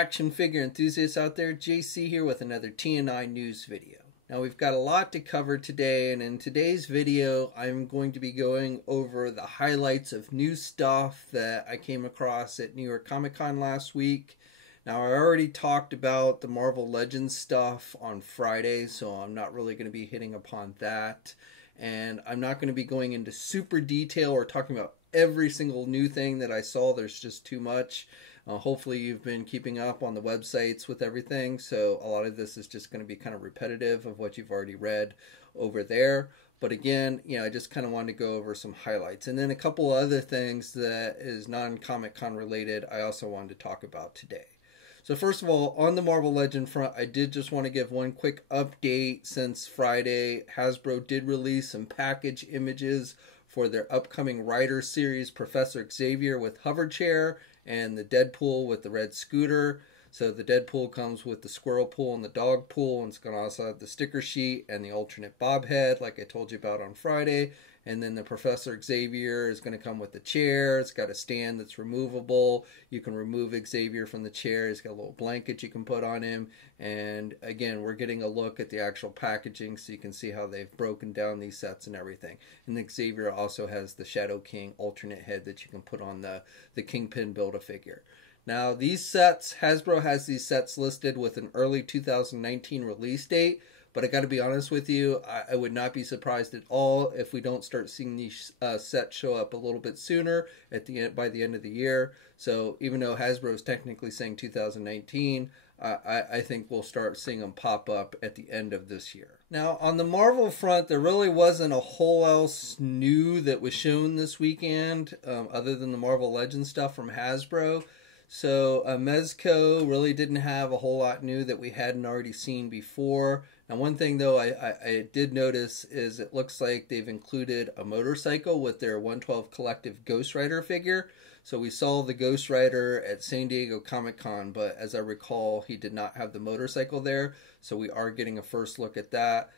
action figure enthusiasts out there, JC here with another TNINews video. Now we've got a lot to cover today, and in today's video I'm going to be going over the highlights of new stuff that I came across at New York Comic Con last week. Now I already talked about the Marvel Legends stuff on Friday, so I'm not really going to be hitting upon that. And I'm not going to be going into super detail or talking about every single new thing that I saw. There's just too much. Hopefully you've been keeping up on the websites with everything, so a lot of this is just going to be kind of repetitive of what you've already read over there. But again, I just kind of wanted to go over some highlights. And then a couple other things that is non-Comic Con related I also wanted to talk about today. So first of all, on the Marvel Legend front, I did just want to give one quick update. Since Friday, Hasbro did release some package images for their upcoming Rider series, Professor Xavier with hover chair and the Deadpool with the red scooter. So the Deadpool comes with the squirrel pool and the dog pool, and it's going to also have the sticker sheet and the alternate bob head like I told you about on Friday. And then the Professor Xavier is going to come with the chair. It's got a stand that's removable. You can remove Xavier from the chair. He's got a little blanket you can put on him. And again, we're getting a look at the actual packaging so you can see how they've broken down these sets and everything. And the Xavier also has the Shadow King alternate head that you can put on the Kingpin Build-A-Figure. Now these sets, Hasbro has these sets listed with an early 2019 release date. But I got to be honest with you, I would not be surprised at all if we don't start seeing these sets show up a little bit sooner by the end of the year. So even though Hasbro is technically saying 2019, I think we'll start seeing them pop up at the end of this year. Now on the Marvel front, there really wasn't a whole else new that was shown this weekend other than the Marvel Legends stuff from Hasbro. So Mezco really didn't have a whole lot new that we hadn't already seen before. Now one thing though I did notice is it looks like they've included a motorcycle with their 112 Collective Ghost Rider figure. So we saw the Ghost Rider at San Diego Comic-Con, but as I recall, he did not have the motorcycle there. So we are getting a first look at that.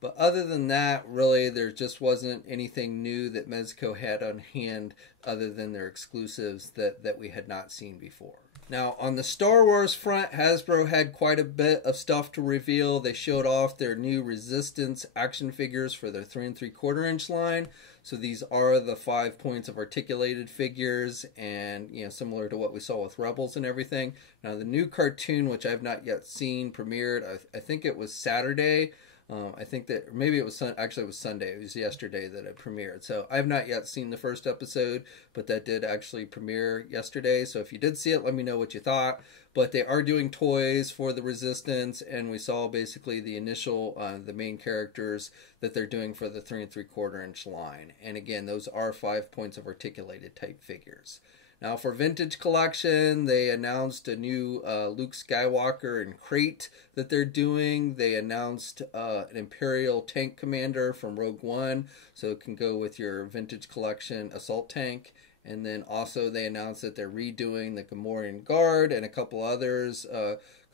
But other than that, really, there just wasn't anything new that Mezco had on hand other than their exclusives that we had not seen before. Now, on the Star Wars front, Hasbro had quite a bit of stuff to reveal. They showed off their new Resistance action figures for their 3 3/4 inch line. So these are the 5 points of articulated figures, and similar to what we saw with Rebels and everything. Now, the new cartoon, which I've not yet seen, premiered, I think it was Saturday. I think that maybe it was actually it was Sunday. It was yesterday that it premiered. So I've not yet seen the first episode, but that did actually premiere yesterday. So if you did see it, let me know what you thought. But they are doing toys for the Resistance, and we saw basically the initial, the main characters that they're doing for the 3 3/4 inch line. And again, those are 5 points of articulated type figures. Now for Vintage Collection, they announced a new Luke Skywalker and crate that they're doing. They announced an Imperial Tank Commander from Rogue One, so it can go with your Vintage Collection assault tank. And then also they announced that they're redoing the Gamorrean Guard and a couple others,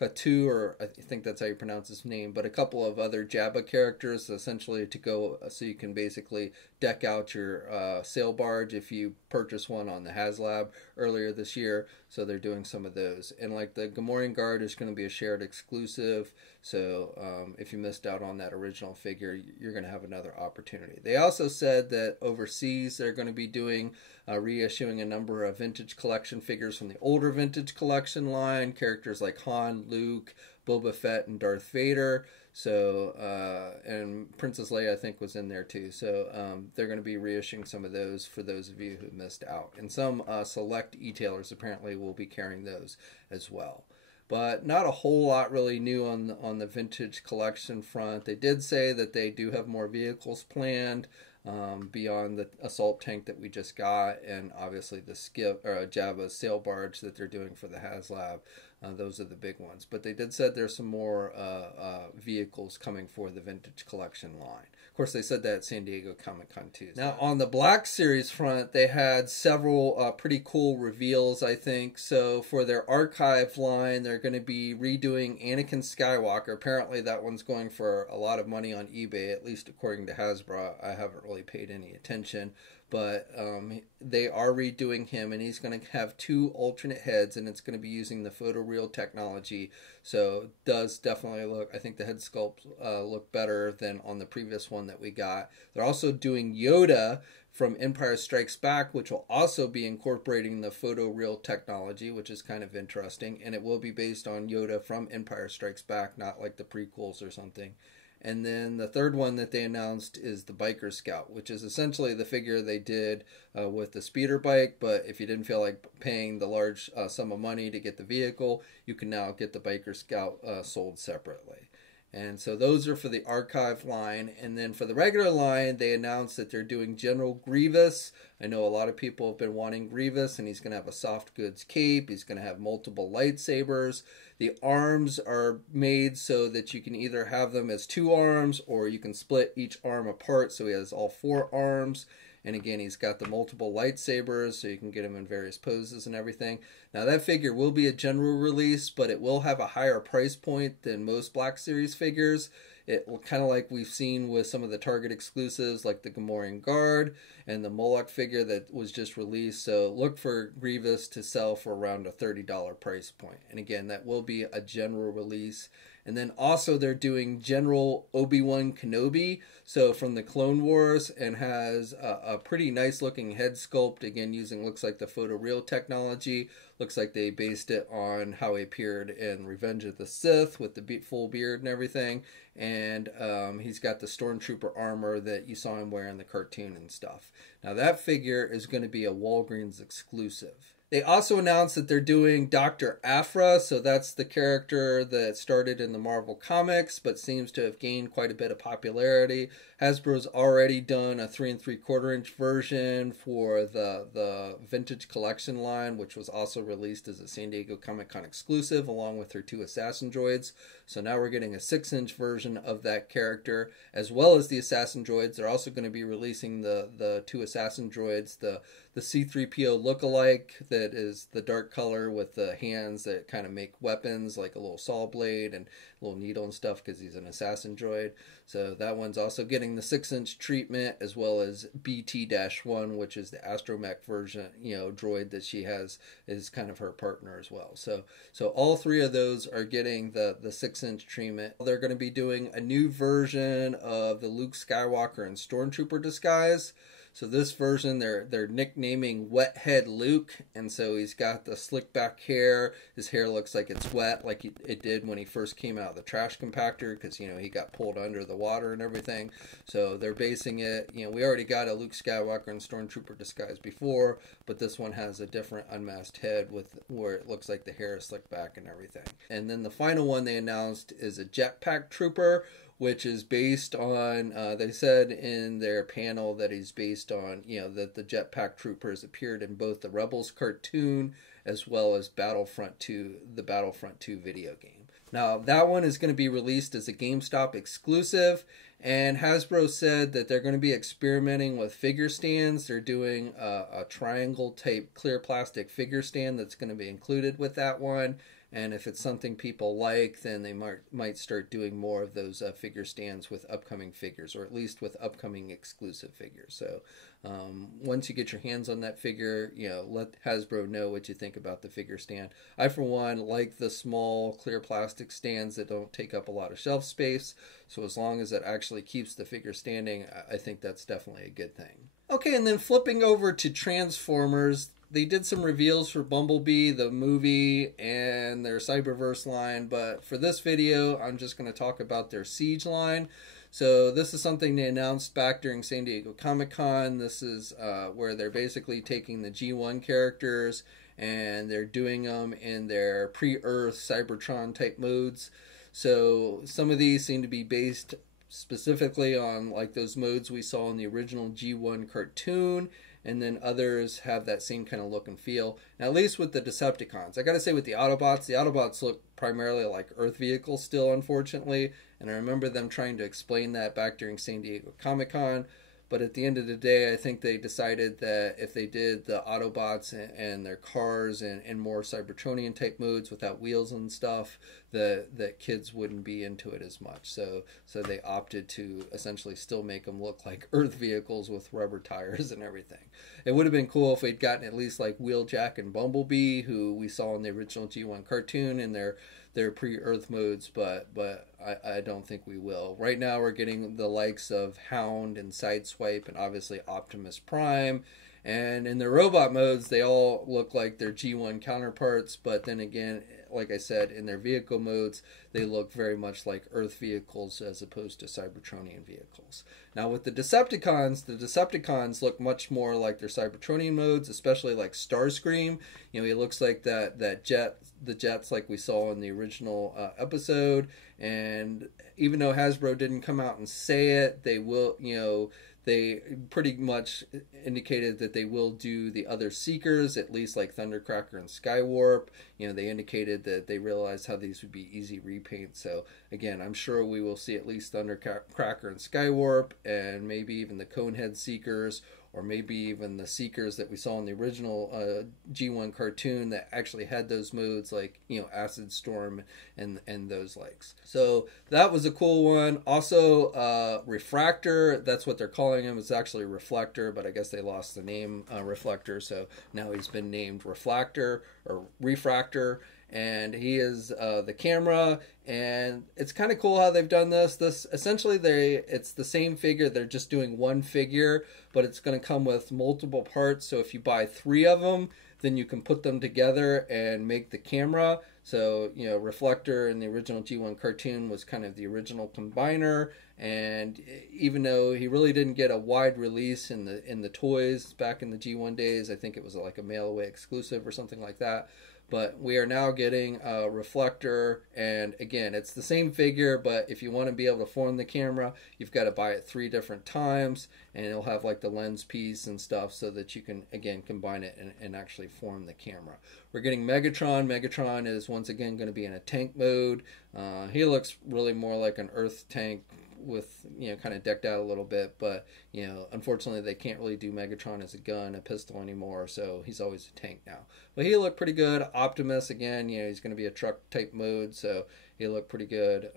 Katu, or I think that's how you pronounce his name, but a couple of other Jabba characters, essentially to go so you can basically deck out your sail barge if you purchase one on the HasLab earlier this year. So they're doing some of those. And like the Gamorrean Guard is going to be a shared exclusive, so if you missed out on that original figure, you're going to have another opportunity. They also said that overseas they're going to be doing reissuing a number of Vintage Collection figures from the older Vintage Collection line, characters like Han, Luke, Boba Fett, and Darth Vader. So and Princess Leia I think was in there too. So they're going to be reissuing some of those for those of you who missed out. And some select e-tailers apparently will be carrying those as well. But not a whole lot really new on the Vintage Collection front. They did say that they do have more vehicles planned beyond the assault tank that we just got, and obviously the Jabba sail barge that they're doing for the HasLab. Those are the big ones. But they did say there's some more vehicles coming for the Vintage Collection line. Of course, they said that at San Diego Comic-Con too. Now, on the Black Series front, they had several pretty cool reveals, I think. So for their archive line, they're going to be redoing Anakin Skywalker. Apparently, that one's going for a lot of money on eBay, at least according to Hasbro. I haven't really paid any attention. but they are redoing him, and he's going to have 2 alternate heads, and it's going to be using the photoreal technology. So it does definitely look, I think the head sculpts look better than on the previous one that we got. They're also doing Yoda from Empire Strikes Back, which will also be incorporating the photoreal technology, which is kind of interesting, and it will be based on Yoda from Empire Strikes Back, not like the prequels or something. And then the third one that they announced is the Biker Scout, which is essentially the figure they did with the speeder bike. But if you didn't feel like paying the large sum of money to get the vehicle, you can now get the Biker Scout sold separately. And so those are for the archive line. And then for the regular line, they announced that they're doing General Grievous. I know a lot of people have been wanting Grievous, and he's going to have a soft goods cape. He's going to have multiple lightsabers. The arms are made so that you can either have them as 2 arms, or you can split each arm apart so he has all 4 arms. And again, he's got the multiple lightsabers, so you can get him in various poses and everything. Now, that figure will be a general release, but it will have a higher price point than most Black Series figures. It will kind of like we've seen with some of the Target exclusives, like the Gamorrean Guard and the Moloch figure that was just released. So look for Grievous to sell for around a $30 price point. And again, that will be a general release. And then also they're doing General Obi-Wan Kenobi, so from the Clone Wars, and has a pretty nice looking head sculpt, again using, looks like the photoreal technology. Looks like they based it on how he appeared in Revenge of the Sith with the full beard and everything. And he's got the Stormtrooper armor that you saw him wear in the cartoon and stuff. Now that figure is going to be a Walgreens exclusive. They also announced that they're doing Dr. Aphra, so that's the character that started in the Marvel Comics, but seems to have gained quite a bit of popularity. Hasbro's already done a 3 3/4 inch version for the Vintage Collection line, which was also released as a San Diego Comic-Con exclusive, along with her 2 Assassin Droids. So now we're getting a 6-inch version of that character, as well as the Assassin Droids. They're also going to be releasing the 2 Assassin Droids, the C-3PO look-alike that is the dark color with the hands that kind of make weapons, like a little saw blade and a little needle and stuff, because he's an assassin droid. So that one's also getting the 6-inch treatment, as well as BT-1, which is the astromech version, droid that she has, is kind of her partner as well. So all 3 of those are getting the 6-inch treatment. They're going to be doing a new version of the Luke Skywalker and Stormtrooper disguise. So this version, they're nicknaming Wet Head Luke, and so he's got the slick back hair. His hair looks like it's wet, like it did when he first came out of the trash compactor, because he got pulled under the water and everything. So they're basing it. We already got a Luke Skywalker and Stormtrooper disguise before, but this one has a different unmasked head with where it looks like the hair is slicked back and everything. And then the final one they announced is a Jetpack Trooper, which is based on, they said in their panel that he's based on, that the Jetpack Troopers appeared in both the Rebels cartoon as well as Battlefront 2, the Battlefront 2 video game. Now, that one is going to be released as a GameStop exclusive, and Hasbro said that they're going to be experimenting with figure stands. They're doing a triangle type clear plastic figure stand that's going to be included with that one. And if it's something people like, then they might start doing more of those figure stands with upcoming figures, or at least with upcoming exclusive figures. So once you get your hands on that figure, let Hasbro know what you think about the figure stand. I, for one, like the small clear plastic stands that don't take up a lot of shelf space. So as long as it actually keeps the figure standing, I think that's definitely a good thing. Okay, and then flipping over to Transformers, they did some reveals for Bumblebee, the movie, and their Cyberverse line, but for this video, I'm just going to talk about their Siege line. So this is something they announced back during San Diego Comic-Con. This is where they're basically taking the G1 characters and they're doing them in their pre-Earth Cybertron type modes. So some of these seem to be based specifically on like those modes we saw in the original G1 cartoon, and then others have that same kind of look and feel. Now, at least with the Decepticons. I gotta say, with the Autobots look primarily like Earth vehicles still, unfortunately, and I remember them trying to explain that back during San Diego Comic-Con. But at the end of the day, I think they decided that if they did the Autobots and their cars and more Cybertronian type modes without wheels and stuff, that kids wouldn't be into it as much. So they opted to essentially still make them look like Earth vehicles with rubber tires and everything. It would have been cool if we'd gotten at least like Wheeljack and Bumblebee, who we saw in the original G1 cartoon in their pre-Earth modes, but I don't think we will. Right now we're getting the likes of Hound and Sideswipe and obviously Optimus Prime. And in their robot modes, they all look like their G1 counterparts, but then again, like I said, in their vehicle modes, they look very much like Earth vehicles as opposed to Cybertronian vehicles. Now with the Decepticons look much more like their Cybertronian modes, especially like Starscream. You know, he looks like the jets like we saw in the original episode. And even though Hasbro didn't come out and say it, they will, you know, they pretty much indicated that they will do the other Seekers, at least like Thundercracker and Skywarp. You know, they indicated that they realized how these would be easy repaint. So again, I'm sure we will see at least Thundercracker and Skywarp, and maybe even the Conehead Seekers, or maybe even the Seekers that we saw in the original G1 cartoon that actually had those modes, like, you know, Acid Storm and those likes. So that was a cool one. Also, Refractor, that's what they're calling him. It's actually Reflector, but I guess they lost the name Reflector, so now he's been named Refractor or Refractor. And he is the camera, and it's kind of cool how they've done this. Essentially it's the same figure. They're just doing one figure, but it's going to come with multiple parts. So if you buy 3 of them, then you can put them together and make the camera. So, you know, Reflector in the original G1 cartoon was kind of the original combiner, and even though he really didn't get a wide release in the toys back in the G1 days, I think it was like a mail away exclusive or something like that. But we are now getting a Reflector, and again, it's the same figure, but if you want to be able to form the camera, you've got to buy it 3 different times, and it'll have like the lens piece and stuff so that you can, again, combine it and actually form the camera. We're getting Megatron. Megatron is once again going to be in a tank mode. He looks really more like an Earth tank with, you know, kind of decked out a little bit, but, you know, unfortunately they can't really do Megatron as a gun, a pistol anymore, so he's always a tank now. But he looked pretty good. Optimus, again, you know, he's going to be a truck type mode, so he looked pretty good.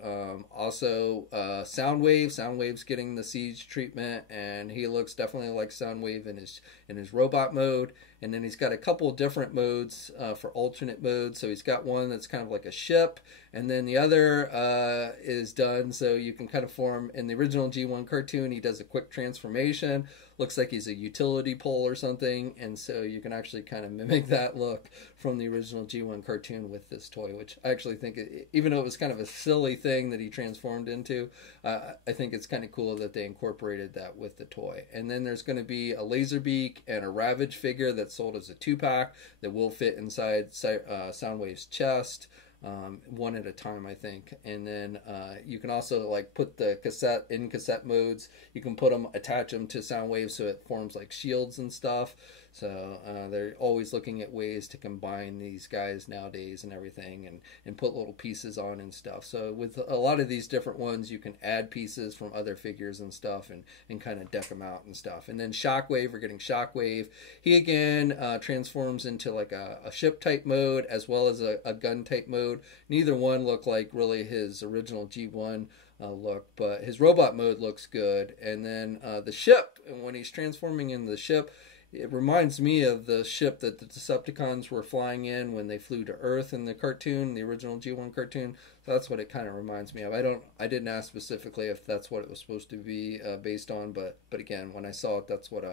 Also, Soundwave. Soundwave's getting the Siege treatment, and he looks definitely like Soundwave in his robot mode. And then he's got a couple different modes for alternate modes. So he's got one that's kind of like a ship, and then the other is done so you can kind of form. In the original G1 cartoon, he does a quick transformation. Looks like he's a utility pole or something, and so you can actually kind of mimic that look from the original G1 cartoon with this toy, which I actually think, even though it was kind of a silly thing that he transformed into, I think it's kind of cool that they incorporated that with the toy. And then there's going to be a Laserbeak and a Ravage figure that's sold as a 2-pack that will fit inside Soundwave's chest. One at a time, I think. And then you can also like put the cassette modes. You can put them, attach them to Soundwave so it forms like shields and stuff. So they're always looking at ways to combine these guys nowadays and everything, and put little pieces on and stuff. So with a lot of these different ones, you can add pieces from other figures and stuff, and kind of deck them out and stuff. And then Shockwave, we're getting Shockwave. He again transforms into like a ship type mode as well as a gun type mode. Neither one look like really his original G1 look, but his robot mode looks good. And then the ship, when he's transforming into the ship, it reminds me of the ship that the Decepticons were flying in when they flew to Earth in the cartoon, the original G1 cartoon. So that's what it kind of reminds me of. I didn't ask specifically if that's what it was supposed to be based on, but again, when I saw it, that's what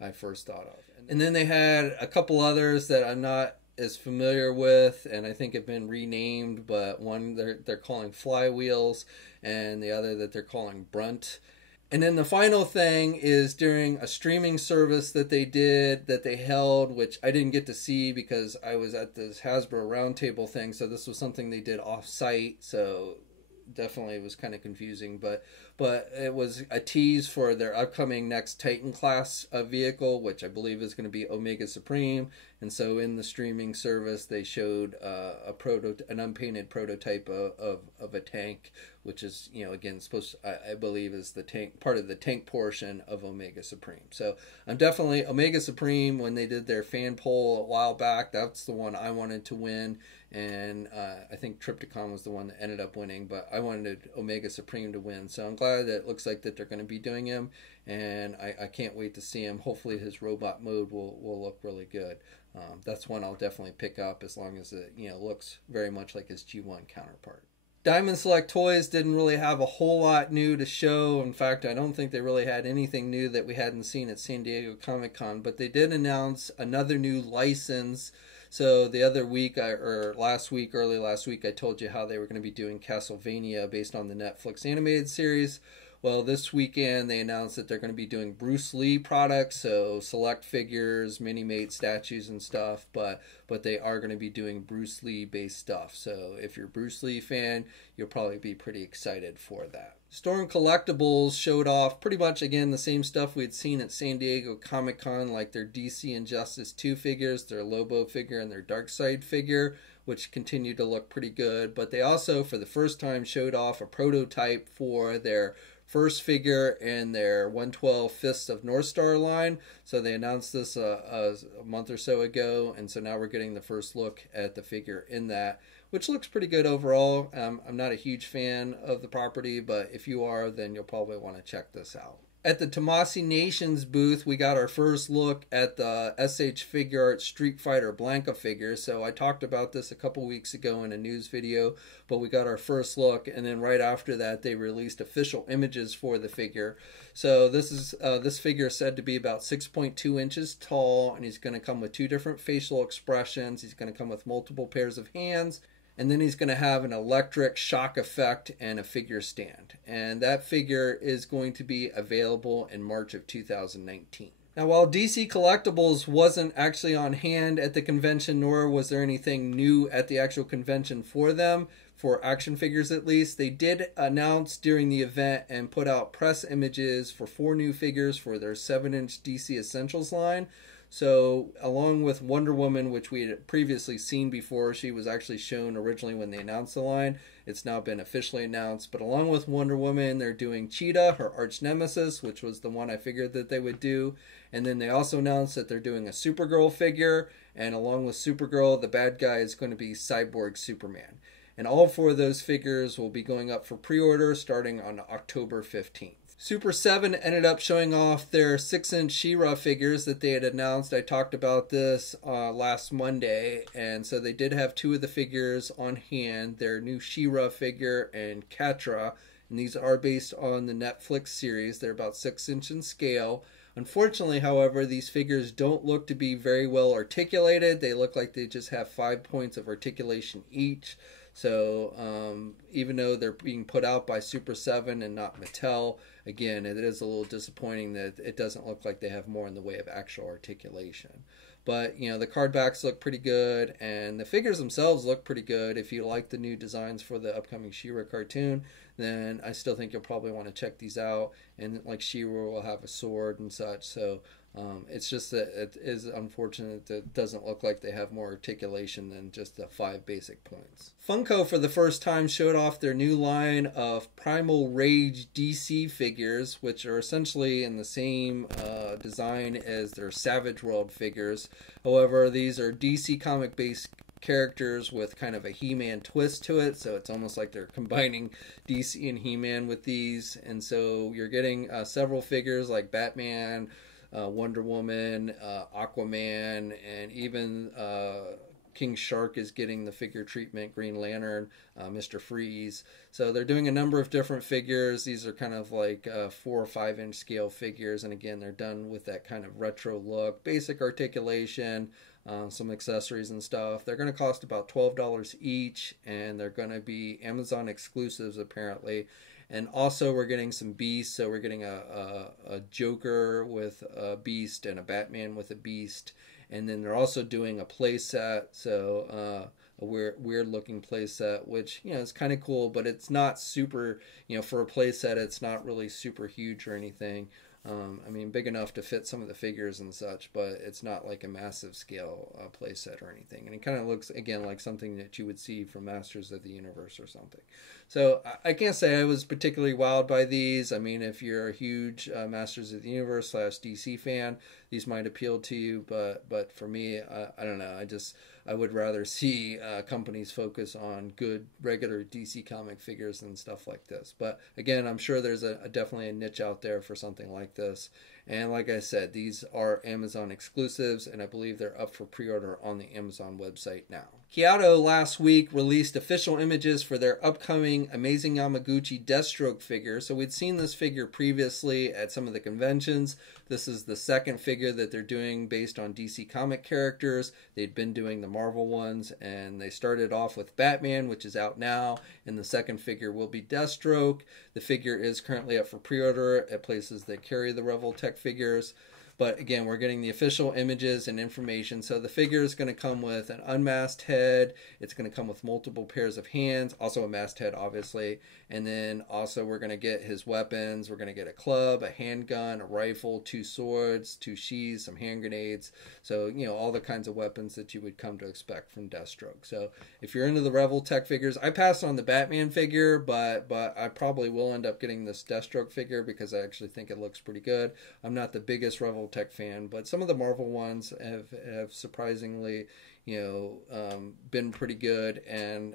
I first thought of. And then they had a couple others that I'm not as familiar with, and I think have been renamed, but one they're calling Flywheels, and the other that they're calling Brunt. And then the final thing is during a streaming service that they held, which I didn't get to see because I was at this Hasbro Roundtable thing, so this was something they did off-site, so definitely it was kind of confusing. But but it was a tease for their upcoming next Titan class vehicle, which I believe is going to be Omega Supreme. And so in the streaming service, they showed an unpainted prototype of a tank, which is, you know, again, supposed to, I believe is the tank, part of the tank portion of Omega Supreme. So I'm definitely Omega Supreme. When they did their fan poll a while back, that's the one I wanted to win. And I think Triptychon was the one that ended up winning, but I wanted Omega Supreme to win. So I'm glad that it looks like that they're going to be doing him, and I can't wait to see him. Hopefully his robot mode will look really good. That's one I'll definitely pick up, as long as it, you know, looks very much like his G1 counterpart. Diamond Select Toys didn't really have a whole lot new to show. In fact, I don't think they really had anything new that we hadn't seen at San Diego Comic-Con, but they did announce another new license. So the other week, early last week, I told you how they were going to be doing Castlevania based on the Netflix animated series. Well, this weekend they announced that they're going to be doing Bruce Lee products, so select figures, mini-made statues and stuff, but they are going to be doing Bruce Lee based stuff. So if you're a Bruce Lee fan, you'll probably be pretty excited for that. Storm Collectibles showed off pretty much, again, the same stuff we'd seen at San Diego Comic-Con, like their DC Injustice 2 figures, their Lobo figure, and their Darkseid figure, which continue to look pretty good. But they also, for the first time, showed off a prototype for their first figure in their 112 Fists of North Star line. So they announced this a month or so ago, and so now we're getting the first look at the figure in that, which looks pretty good overall. I'm not a huge fan of the property, but if you are, then you'll probably want to check this out. At the Tomasi Nations booth, we got our first look at the SH Figure Art Street Fighter Blanka figure. So I talked about this a couple weeks ago in a news video, but we got our first look, and then right after that, they released official images for the figure. So this figure is said to be about 6.2 inches tall, and he's going to come with 2 different facial expressions. He's going to come with multiple pairs of hands. And then he's going to have an electric shock effect and a figure stand. And that figure is going to be available in March of 2019. Now, while DC Collectibles wasn't actually on hand at the convention, nor was there anything new at the actual convention for them, for action figures at least, they did announce during the event and put out press images for 4 new figures for their 7-inch DC Essentials line. So along with Wonder Woman, which we had previously seen before, she was actually shown originally when they announced the line. It's now been officially announced. But along with Wonder Woman, they're doing Cheetah, her arch nemesis, which was the one I figured that they would do. And then they also announced that they're doing a Supergirl figure. And along with Supergirl, the bad guy is going to be Cyborg Superman. And all 4 of those figures will be going up for pre-order starting on October 15th. Super 7 ended up showing off their 6-inch She-Ra figures that they had announced. I talked about this last Monday, and so they did have 2 of the figures on hand, their new She-Ra figure and Catra, and these are based on the Netflix series. They're about 6 inch in scale. Unfortunately, however, these figures don't look to be very well articulated. They look like they just have 5 points of articulation each. So even though they're being put out by Super 7 and not Mattel, again, it is a little disappointing that it doesn't look like they have more in the way of actual articulation. But, you know, the card backs look pretty good, and the figures themselves look pretty good. If you like the new designs for the upcoming She-Ra cartoon, then I still think you'll probably want to check these out. And like She-Ra will have a sword and such, so it's just that it is unfortunate that it doesn't look like they have more articulation than just the 5 basic points. Funko, for the first time, showed off their new line of Primal Rage DC figures, which are essentially in the same design as their Savage World figures. However, these are DC comic-based characters with kind of a He-Man twist to it, so it's almost like they're combining DC and He-Man with these. And so you're getting several figures like Batman, Wonder Woman, Aquaman, and even King Shark is getting the figure treatment, Green Lantern, Mr. Freeze. So they're doing a number of different figures. These are kind of like 4 or 5 inch scale figures, and again, they're done with that kind of retro look, basic articulation, some accessories and stuff. They're going to cost about $12 each, and they're going to be Amazon exclusives apparently. And also we're getting some Beasts, so we're getting a Joker with a Beast and a Batman with a Beast. And then they're also doing a play set, so a weird looking playset, which, you know, is kind of cool, but it's not super, you know, for a playset, it's not really super huge or anything. I mean, big enough to fit some of the figures and such, but it's not like a massive scale playset or anything. And it kind of looks, again, like something that you would see from Masters of the Universe or something. So I can't say I was particularly wowed by these. I mean, if you're a huge Masters of the Universe / DC fan, these might appeal to you. But for me, I don't know. I would rather see companies focus on good regular DC comic figures and stuff like this. But again, I'm sure there's definitely a niche out there for something like this. And like I said, these are Amazon exclusives, and I believe they're up for pre-order on the Amazon website now. Kyoto last week released official images for their upcoming Amazing Yamaguchi Deathstroke figure. So we'd seen this figure previously at some of the conventions. This is the second figure that they're doing based on DC comic characters. They'd been doing the Marvel ones, and they started off with Batman, which is out now, and the second figure will be Deathstroke. The figure is currently up for pre-order at places that carry the Revoltech figures. But again, we're getting the official images and information. So the figure is going to come with an unmasked head. It's going to come with multiple pairs of hands, also a masked head, obviously. And then also we're going to get his weapons. We're going to get a club, a handgun, a rifle, 2 swords, 2 sheaths, some hand grenades. So, you know, all the kinds of weapons that you would come to expect from Deathstroke. So if you're into the Revoltech figures, I passed on the Batman figure, but I probably will end up getting this Deathstroke figure because I actually think it looks pretty good. I'm not the biggest Revoltech fan, but some of the Marvel ones have surprisingly, you know, been pretty good, and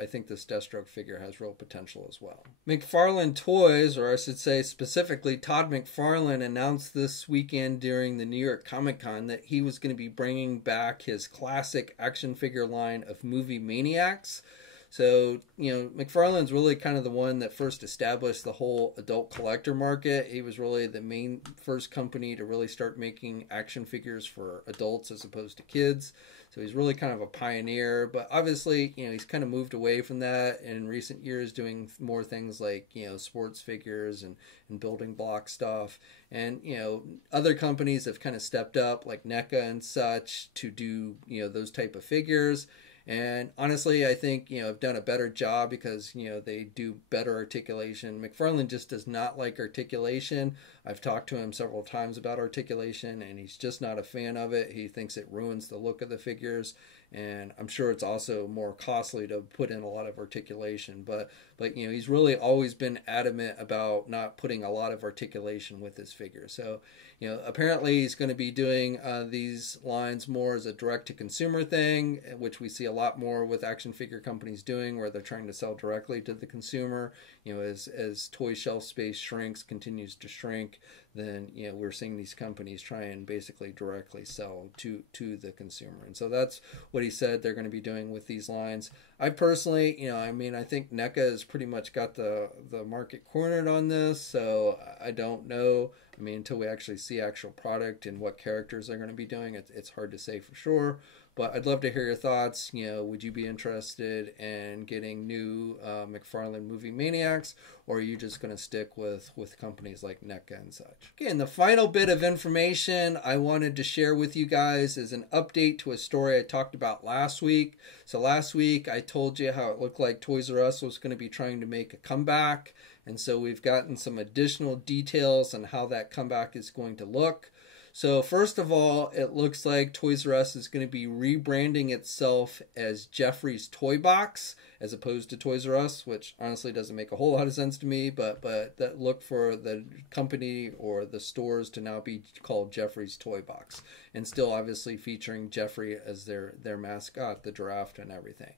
I think this Deathstroke figure has real potential as well. McFarlane Toys, or I should say specifically Todd McFarlane, announced this weekend during the New York Comic Con that he was going to be bringing back his classic action figure line of Movie Maniacs. So, you know, McFarlane's really kind of the one that first established the whole adult collector market. He was really the main first company to really start making action figures for adults as opposed to kids. So he's really kind of a pioneer, but obviously, you know, he's kind of moved away from that in recent years, doing more things like, you know, sports figures and building block stuff. And, you know, other companies have kind of stepped up, like NECA and such, to do, you know, those type of figures. And honestly, I think, you know, I've done a better job because, you know, they do better articulation. McFarlane just does not like articulation. I've talked to him several times about articulation, and he's just not a fan of it. He thinks it ruins the look of the figures, and I'm sure it's also more costly to put in a lot of articulation. But you know, he's really always been adamant about not putting a lot of articulation with his figure. So, you know, apparently he's going to be doing these lines more as a direct-to-consumer thing, which we see a lot more with action figure companies doing, where they're trying to sell directly to the consumer. You know, as toy shelf space shrinks, continues to shrink, then, you know, we're seeing these companies try and basically directly sell to the consumer. And so that's what he said they're going to be doing with these lines. I personally, you know, I mean, I think NECA has pretty much got the market cornered on this, so I don't know. I mean, until we actually see actual product and what characters they're going to be doing, it's hard to say for sure. But I'd love to hear your thoughts. You know, would you be interested in getting new McFarlane Movie Maniacs, or are you just going to stick with companies like NECA and such? Okay, and the final bit of information I wanted to share with you guys is an update to a story I talked about last week. So last week I told you how it looked like Toys R Us was going to be trying to make a comeback, and so we've gotten some additional details on how that comeback is going to look. So first of all, it looks like Toys R Us is going to be rebranding itself as Jeffrey's Toy Box as opposed to Toys R Us, which honestly doesn't make a whole lot of sense to me, but that look for the company or the stores to now be called Jeffrey's Toy Box, and still obviously featuring Jeffrey as their mascot, the giraffe and everything.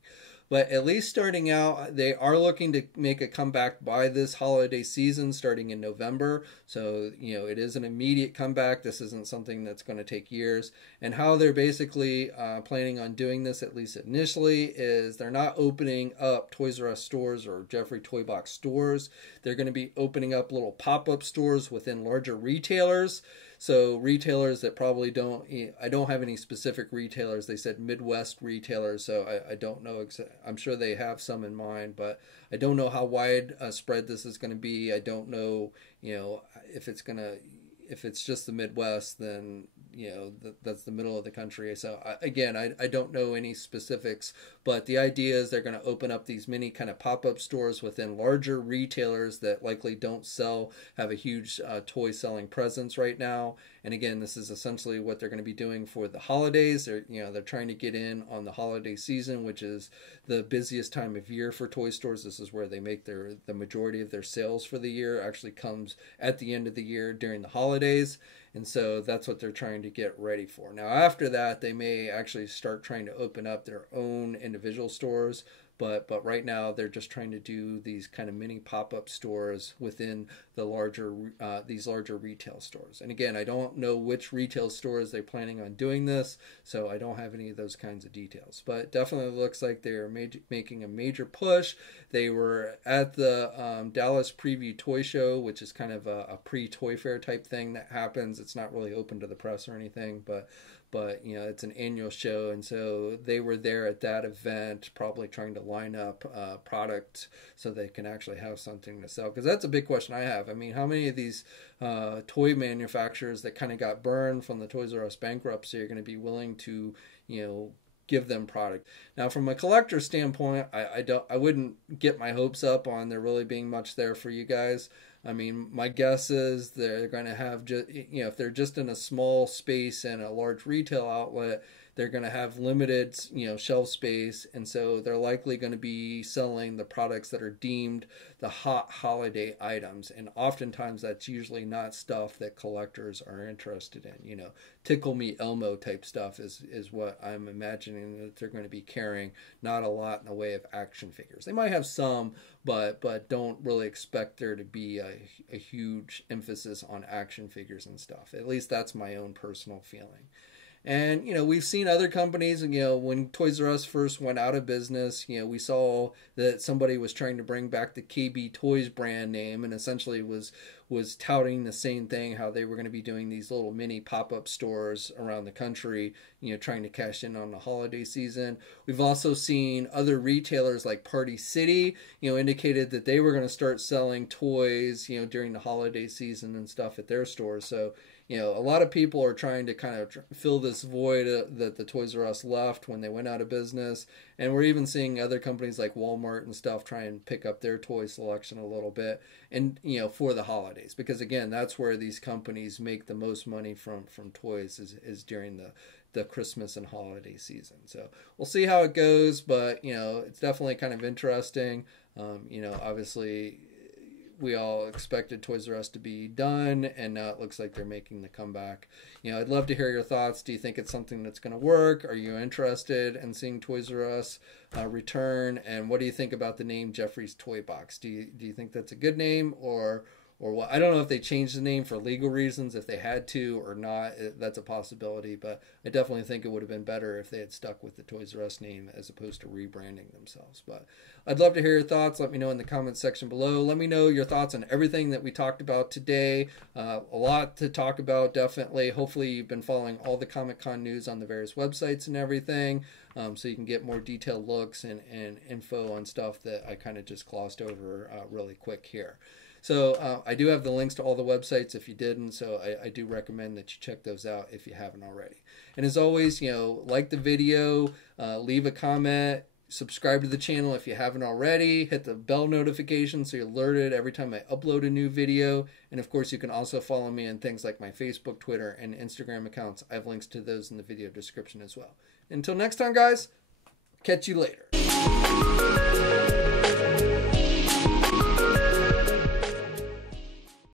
But at least starting out, they are looking to make a comeback by this holiday season, starting in November. So, you know, it is an immediate comeback. This isn't something that's going to take years. And how they're basically planning on doing this, at least initially, is they're not opening up Toys R Us stores or Jeffrey Toy Box stores. They're going to be opening up little pop-up stores within larger retailers. So retailers that probably I don't have any specific retailers. They said Midwest retailers, so I don't know. I'm sure they have some in mind, but I don't know how wide spread this is going to be. I don't know, you know, if it's just the Midwest, then that's the middle of the country. So again, I don't know any specifics, but the idea is they're going to open up these mini kind of pop-up stores within larger retailers that likely don't have a huge toy selling presence right now. And again, this is essentially what they're going to be doing for the holidays. They're trying to get in on the holiday season, which is the busiest time of year for toy stores. This is where they make the majority of their sales for the year. Actually comes at the end of the year during the holidays. And so that's what they're trying to get ready for. Now, after that, they may actually start trying to open up their own individual stores. But right now, they're just trying to do these kind of mini pop-up stores within these larger retail stores. And again, I don't know which retail stores they're planning on doing this, so I don't have any of those kinds of details. But it definitely looks like they're making a major push. They were at the Dallas Preview Toy Show, which is kind of a pre-toy fair type thing that happens. It's not really open to the press or anything, but it's an annual show, and so they were there at that event, probably trying to line up product so they can actually have something to sell. Because that's a big question I have. I mean, how many of these toy manufacturers that kind of got burned from the Toys R Us bankruptcy are going to be willing to, give them product? Now, from a collector standpoint, I wouldn't get my hopes up on there really being much there for you guys. I mean, my guess is they're going to have if they're just in a small space and a large retail outlet, they're going to have limited, shelf space, and so they're likely going to be selling the products that are deemed the hot holiday items, and oftentimes that's usually not stuff that collectors are interested in. Tickle Me Elmo type stuff is what I'm imagining that they're going to be carrying. Not a lot in the way of action figures. They might have some, but don't really expect there to be a huge emphasis on action figures and stuff. At least that's my own personal feeling. And, we've seen other companies, when Toys R Us first went out of business, we saw that somebody was trying to bring back the KB Toys brand name and essentially was touting the same thing, how they were going to be doing these little mini pop-up stores around the country, trying to cash in on the holiday season. We've also seen other retailers like Party City, indicated that they were going to start selling toys, during the holiday season and stuff at their stores. So, a lot of people are trying to kind of fill this void that the Toys R Us left when they went out of business. And we're even seeing other companies like Walmart and stuff try and pick up their toy selection a little bit, and for the holidays, because again, that's where these companies make the most money from toys is during the Christmas and holiday season. So we'll see how it goes, but it's definitely kind of interesting. Obviously we all expected Toys R Us to be done, and now it looks like they're making the comeback. I'd love to hear your thoughts. Do you think it's something that's going to work? Are you interested in seeing Toys R Us return? And what do you think about the name Jeffrey's Toy Box? Do you think that's a good name, or what? I don't know if they changed the name for legal reasons, if they had to or not. That's a possibility, but I definitely think it would have been better if they had stuck with the Toys R Us name as opposed to rebranding themselves. But I'd love to hear your thoughts. Let me know in the comments section below. Let me know your thoughts on everything that we talked about today. A lot to talk about, definitely. Hopefully you've been following all the Comic-Con news on the various websites and everything, so you can get more detailed looks and info on stuff that I kind of just glossed over really quick here. So I do have the links to all the websites if you didn't, so I do recommend that you check those out if you haven't already. And as always, like the video, leave a comment, subscribe to the channel if you haven't already, hit the bell notification so you're alerted every time I upload a new video. And of course, you can also follow me on things like my Facebook, Twitter, and Instagram accounts. I have links to those in the video description as well. Until next time, guys, catch you later.